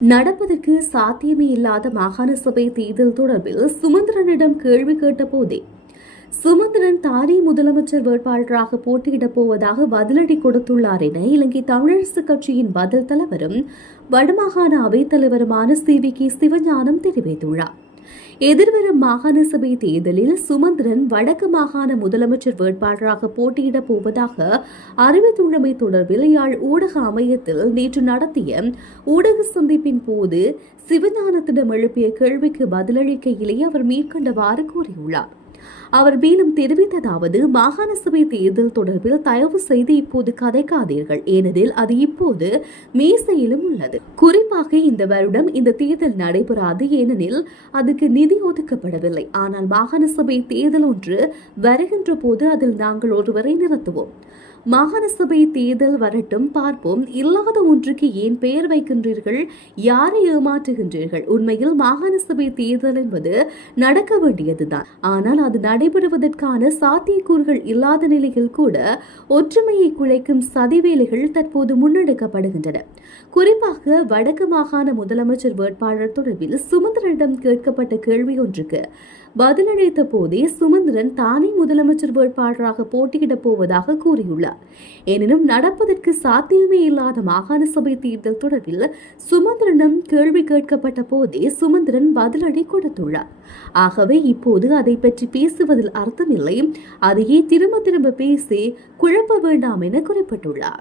நடப்பதற்கு சாத்தியமே இல்லாத மாகாண சபை தேர்தல் தொடர்பில் சுமந்திரனிடம் கேள்வி கேட்ட போதே சுமந்திரன் தானே முதலமைச்சர் வேட்பாளராக போட்டியிடப் போவதாக பதிலடி கொடுத்துள்ளார் என இலங்கை தமிழரசுக் கட்சியின் பதில் தலைவரும் வடமாகாண அவைத்தலைவருமான சி.வி.கே. சிவஞானம் தெரிவித்துள்ளார். எதிர்வரும் மாகாண சபை தேர்தலில் சுமந்திரன் வடக்கு மாகாண முதலமைச்சர் வேட்பாளராக போட்டியிடப் போவதாக அறிவித்துள்ளமை தொடர்பில் யாழ் ஊடக அமையத்தில் நேற்று நடத்திய ஊடக சந்திப்பின் போது சிவஞானத்திடம் எழுப்பிய கேள்விக்கு பதிலளிக்கையிலேயே அவர் மேற்கண்டவாறு கூறியுள்ளார். அவர் மேலும் தெரிவித்ததாவது, மாகாண சபை தேர்தல் தொடர்பில் தயவு செய்து இப்போது கதைக்காதீர்கள், ஏனெனில் அது இப்போது மேசையிலும் உள்ளது. குறிப்பாக இந்த வருடம் இந்த தேர்தல் நடைபெறாது, ஏனெனில் அதுக்கு நிதி ஒதுக்கப்படவில்லை. ஆனால் மாகாண சபை தேர்தல் ஒன்று வருகின்ற போது அதில் நாங்கள் ஒருவரை நிறுத்துவோம். மாகாண சபை தேர்தல் வரட்டும், பார்ப்போம். இல்லாத ஒன்றுக்கு ஏன் பெயர் வைக்கின்றீர்கள்? யாரை ஏமாற்றுகின்றீர்கள்? உண்மையில் மாகாண சபை தேர்தல் என்பது நடக்க வேண்டியதுதான். ஆனால் அது நடைபெறுவதற்கான சாத்தியக்கூறுகள் இல்லாத நிலையில் கூட ஒற்றுமையை குலைக்கும் சதிவேலைகள் தற்போது முன்னெடுக்கப்படுகின்றன. குறிப்பாக வடக்கு மாகாண முதலமைச்சர் வேட்பாளர் தொடர்பில் சுமந்திரனிடம் கேட்கப்பட்ட கேள்வி ஒன்றுக்கு பதிலளித்த போதே சுமந்திரன் தானே முதலமைச்சர் வேட்பாளராக போட்டியிடப் போவதாக கூறியுள்ளார். எனினும் நடப்பதற்கு சாத்தியமே இல்லாத மாகாண சபை தேர்தல் தொடர்பில் சுமந்திரனிடம் கேள்வி கேட்கப்பட்ட போதே சுமந்திரன் பதிலடி கொடுத்துள்ளார். ஆகவே இப்போது அதை பற்றி பேசுவதில் அர்த்தமில்லை, அதையே திரும்ப திரும்ப பேசி குழப்ப வேண்டாம் என குறிப்பிட்டுள்ளார்.